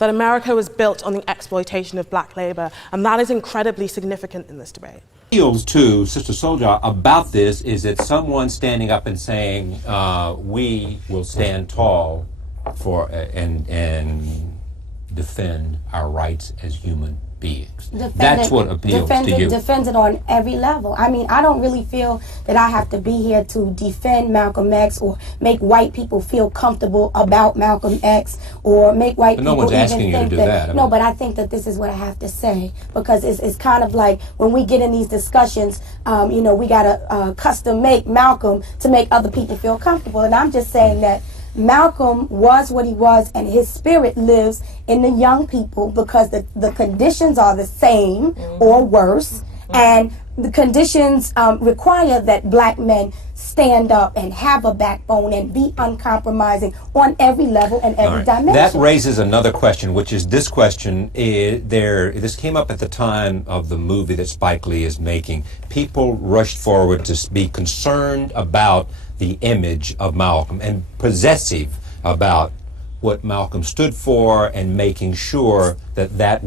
that America was built on the exploitation of black labor, and that is incredibly significant in this debate. Appeals to Sister Souljah about this is that someone standing up and saying, we will stand tall for and defend our rights as human beings. That's what appeals to you. Defends it on every level. I mean, I don't really feel that I have to be here to defend Malcolm X or make white people feel comfortable about Malcolm X or make white people one's even asking you think to do that. No, but I think that this is what I have to say, because it's kind of like when we get in these discussions, you know, we got to custom make Malcolm to make other people feel comfortable. And I'm just saying that Malcolm was what he was, and his spirit lives in the young people because the conditions are the same or worse, and the conditions require that black men stand up and have a backbone and be uncompromising on every level and every dimension. That raises another question, which is this question. This came up at the time of the movie that Spike Lee is making. People rushed forward to be concerned about the image of Malcolm and possessive about what Malcolm stood for and making sure that that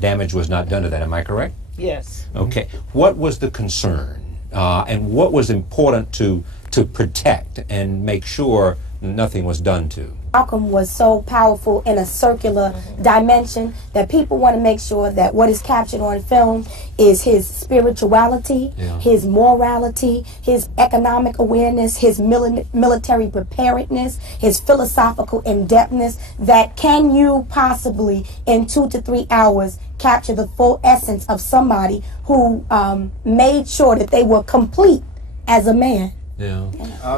damage was not done to that. Am I correct? Yes. Okay. What was the concern, and what was important to protect and make sure nothing was done to? Malcolm was so powerful in a circular dimension that people want to make sure that what is captured on film is his spirituality, his morality, his economic awareness, his military preparedness, his philosophical in-depthness. That can you possibly in 2 to 3 hours capture the full essence of somebody who made sure that they were complete as a man. Yeah.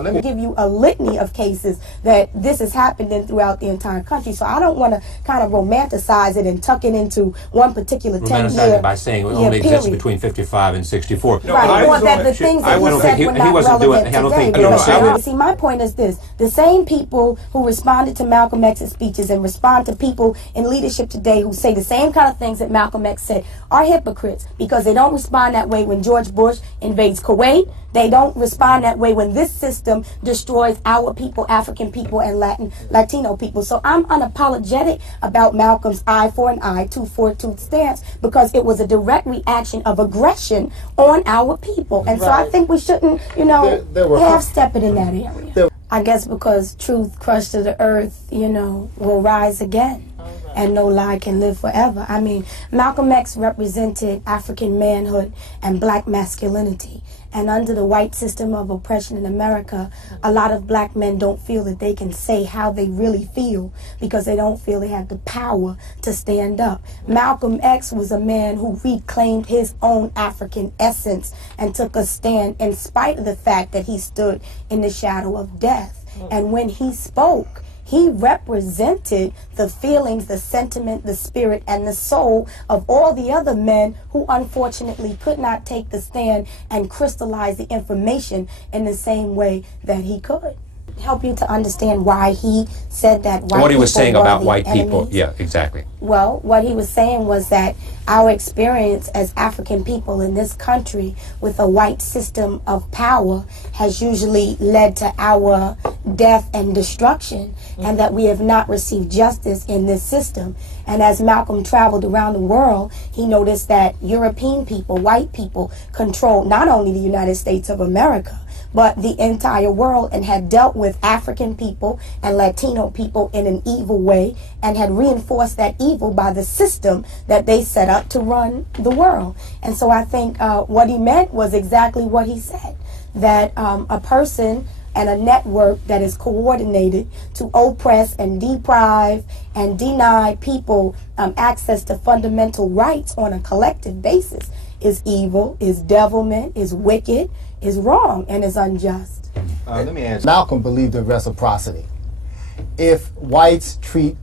Let me give you a litany of cases that this has happened in throughout the entire country. So I don't want to kind of romanticize it and tuck it into one particular 10-year by saying it only exists between 55 and 64. Right, or that the things that he said were not relevant today. See, my point is this. The same people who responded to Malcolm X's speeches and respond to people in leadership today who say the same kind of things that Malcolm X said are hypocrites, because they don't respond that way when George Bush invades Kuwait. They don't respond that way when this system destroys our people, African people, and Latino people. So I'm unapologetic about Malcolm's eye for an eye, tooth for a tooth stance, because it was a direct reaction of aggression on our people. And so I think we shouldn't, half-step it in that area. I guess because truth crushed to the earth, will rise again. And no lie can live forever. I mean, Malcolm X represented African manhood and black masculinity. And under the white system of oppression in America, a lot of black men don't feel that they can say how they really feel because they don't feel they have the power to stand up. Malcolm X was a man who reclaimed his own African essence and took a stand in spite of the fact that he stood in the shadow of death. And when he spoke, he represented the feelings, the sentiment, the spirit, and the soul of all the other men who unfortunately could not take the stand and crystallize the information in the same way that he could. Help you to understand why he said that white people what he was saying about white enemies. people. Yeah, exactly. Well, what he was saying was that our experience as African people in this country with a white system of power has usually led to our death and destruction, and that we have not received justice in this system. And as Malcolm traveled around the world, he noticed that European people, white people, controlled not only the United States of America, but the entire world, and had dealt with African people and Latino people in an evil way, and had reinforced that evil by the system that they set up to run the world. And so I think what he meant was exactly what he said, that a person and a network that is coordinated to oppress and deprive and deny people access to fundamental rights on a collective basis is evil, is devilment, is wicked, is wrong, and is unjust. Let me answer. Malcolm believed in reciprocity. If whites treat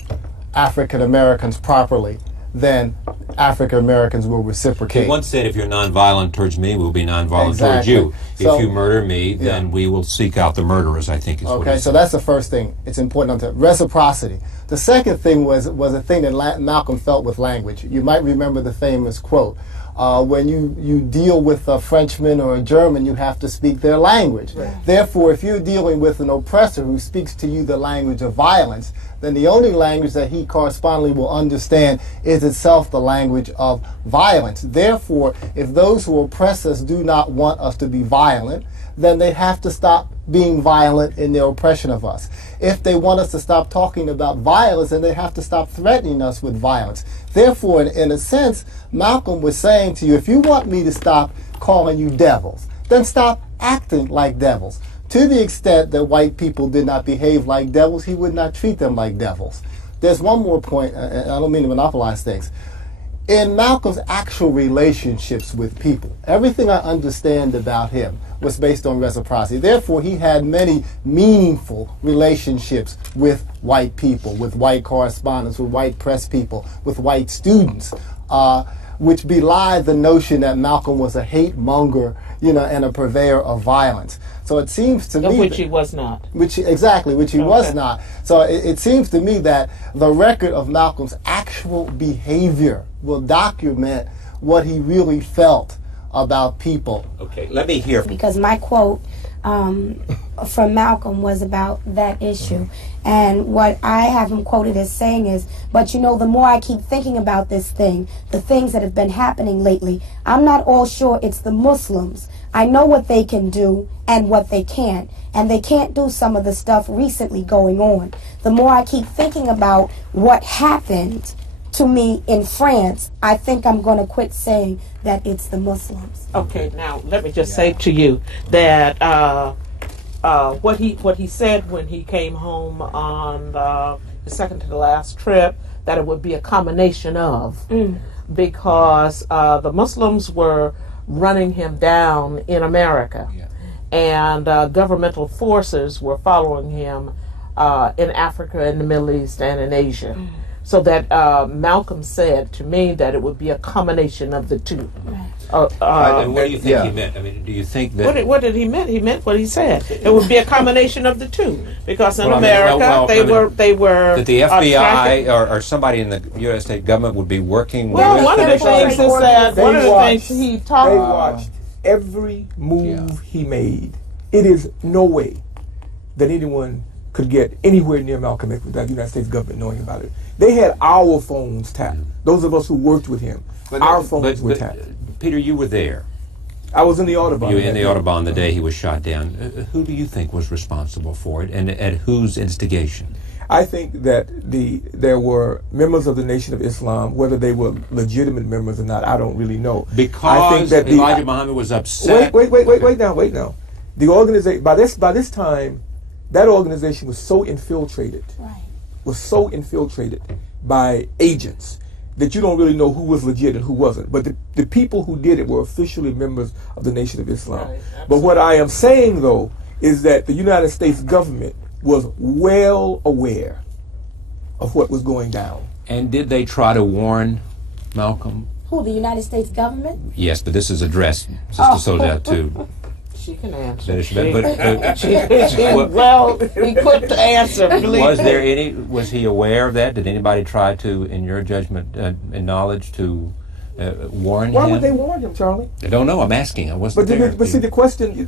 African Americans properly, then African Americans will reciprocate. He once said, if you're nonviolent towards me, we'll be nonviolent towards you. So, if you murder me, then we will seek out the murderers, I think is what he said. Okay, so that's the first thing. It's important to reciprocity. The second thing was a thing that Malcolm felt with language. You might remember the famous quote, when you deal with a Frenchman or a German, you have to speak their language. Right. Therefore, if you're dealing with an oppressor who speaks to you the language of violence, then the only language that he correspondingly will understand is itself the language of violence. Therefore, if those who oppress us do not want us to be violent, then they have to stop being violent in their oppression of us. If they want us to stop talking about violence, then they have to stop threatening us with violence. Therefore, in a sense, Malcolm was saying to you, if you want me to stop calling you devils, then stop acting like devils. To the extent that white people did not behave like devils, he would not treat them like devils. There's one more point, and I don't mean to monopolize things. In Malcolm's actual relationships with people, everything I understand about him was based on reciprocity. Therefore, he had many meaningful relationships with white people, with white correspondents, with white press people, with white students, which belie the notion that Malcolm was a hate monger, and a purveyor of violence. So it seems to me... Which he was not. Which he was not. So it seems to me that the record of Malcolm's actual behavior will document what he really felt about people. Okay, let me hear. Because my quote from Malcolm was about that issue. And what I have him quoted as saying is, but the more I keep thinking about this thing, the things that have been happening lately, I'm not all sure it's the Muslims. I know what they can do and what they can't. And they can't do some of the stuff recently going on. The more I keep thinking about what happened to me in France, I think I'm going to quit saying that it's the Muslims. Okay, now let me just say to you that what he said when he came home on the second to the last trip, that it would be a combination of, because the Muslims were running him down in America, and governmental forces were following him in Africa, in the Middle East, and in Asia. So that Malcolm said to me that it would be a combination of the two. And what do you think he meant? I mean, do you think that... What did he mean? He meant what he said. It would be a combination of the two. Because in America, they were... That the FBI or somebody in the U.S. state government would be working with... Well, one of the things is that... One of the things he talked... They watched every move he made. It is no way that anyone could get anywhere near Malcolm X without the United States government knowing about it. They had our phones tapped. Those of us who worked with him, our phones were tapped. Peter, you were there. I was in the Audubon. You were in the Audubon the day he was shot down. Who do you think was responsible for it, and at whose instigation? I think that there were members of the Nation of Islam, whether they were legitimate members or not, I don't really know. Because I think that Elijah Muhammad was upset. Wait now. The organization by this time, that organization was so infiltrated. Right. Was so infiltrated by agents that you don't really know who was legit and who wasn't. But the people who did it were officially members of the Nation of Islam. Right, but what I am saying, though, is that the United States government was well aware of what was going down. And did they try to warn Malcolm? Who, the United States government? Yes, but this is addressed, Sister Souljah, too. She can answer. Well, equipped to answer. Was he aware of that? Did anybody try to, in your judgment and knowledge, to warn him? Why would they warn him, Charlie? I don't know. I'm asking. I wasn't there. But see, the question,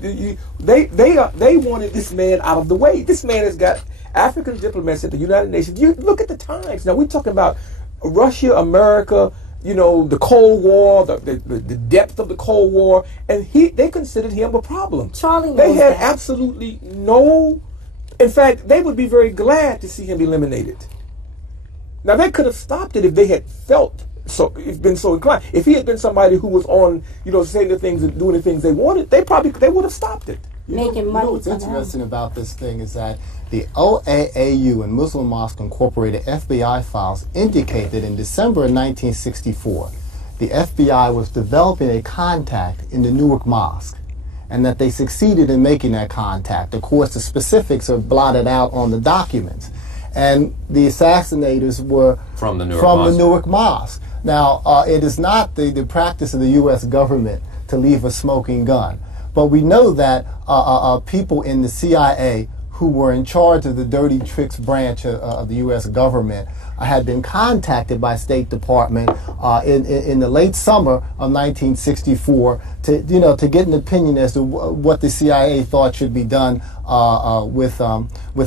they wanted this man out of the way. This man has got African diplomats at the United Nations. You look at the times. Now, we're talking about Russia, America, the Cold War, the depth of the Cold War, and they considered him a problem. Charlie knows They had that. absolutely no... In fact, they would be very glad to see him eliminated. Now, they could have stopped it if they had been so inclined. If he had been somebody who was on, saying the things and doing the things they wanted, they would have stopped it. Making money. What's interesting about this thing is that the OAAU and Muslim Mosque Incorporated FBI files indicate that in December of 1964, the FBI was developing a contact in the Newark Mosque, and that they succeeded in making that contact. Of course, the specifics are blotted out on the documents. And the assassinators were from the Newark Mosque. Now, it is not the practice of the U.S. government to leave a smoking gun. But we know that people in the CIA who were in charge of the dirty tricks branch of the U.S. government had been contacted by State Department in the late summer of 1964 to get an opinion as to what the CIA thought should be done with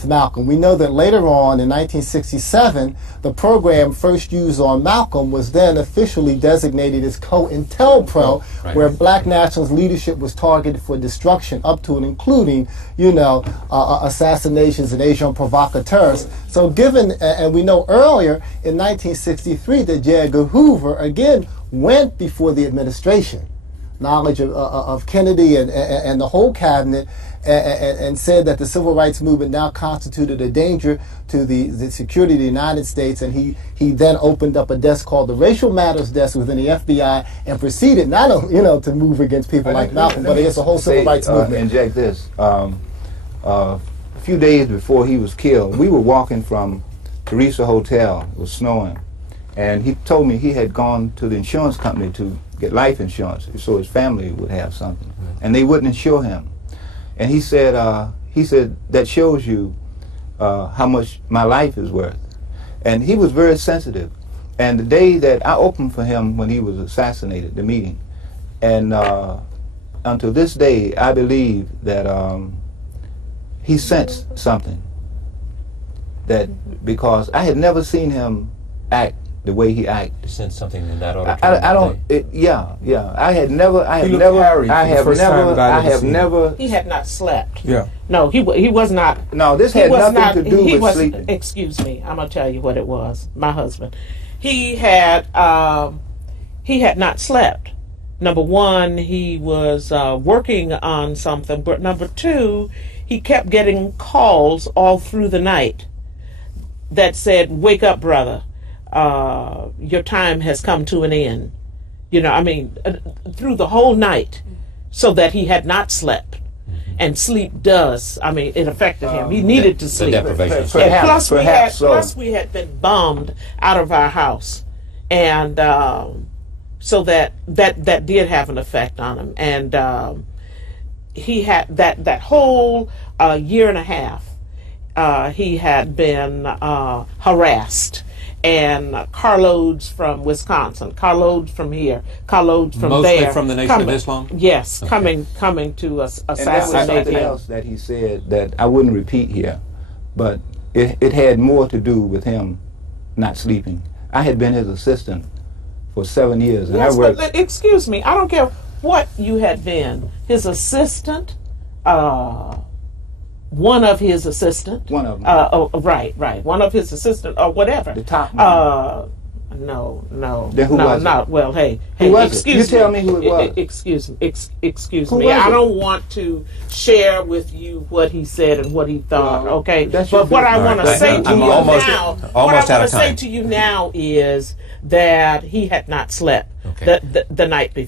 Malcolm. We know that later on in 1967, the program first used on Malcolm was then officially designated as COINTELPRO, where black nationalist leadership was targeted for destruction, up to and including, assassinations and agents provocateurs. So given, and we know earlier in 1963 that J. Edgar Hoover again went before the administration, knowledge of Kennedy and the whole cabinet, and said that the civil rights movement now constituted a danger to the security of the United States, and he then opened up a desk called the Racial Matters Desk within the FBI and proceeded not only to move against people like Malcolm, but against the whole civil rights movement. Inject this. A few days before he was killed, we were walking from Teresa Hotel. It was snowing, and he told me he had gone to the insurance company to get life insurance so his family would have something, and they wouldn't insure him. And he said that shows you how much my life is worth. And he was very sensitive. And the day that I opened for him when he was assassinated, the meeting, and until this day, I believe that he sensed something. That because I had never seen him act the way he acted. To sense something in that order. I don't. Yeah. I have never. He had not slept. Yeah. No, he was not. No, this had nothing to do with sleeping. Excuse me. I'm gonna tell you what it was. My husband, he had not slept. Number one, he was working on something, but number two, he kept getting calls all through the night that said, "Wake up, brother. Your time has come to an end." Through the whole night, so that he had not slept. And sleep does, it affected him. He needed to sleep. Perhaps Plus we had been bombed out of our house. And so that did have an effect on him. And he had that whole year and a half, he had been harassed. And carloads from Wisconsin, carloads from here, carloads from Mostly there. from the Nation of Islam? Yes, Okay. coming to assassinate And that was something him. else that he said that I wouldn't repeat here, but it had more to do with him not sleeping. I had been his assistant for 7 years, and Yes, I worked. but excuse me, I don't care what you had been. His assistant, one of his assistant. One of them. Right. One of his assistant or whatever. The top one. No. Then who was it? Not well. Hey, Who was it? excuse You tell me. me who it was. Excuse Who me. was I it? don't want to share with you what he said and what he thought. Well, okay, that's your but what I business. want to Right. say I'm to you almost- now, almost what I out want of to say time. to you now is that he had not slept the night before.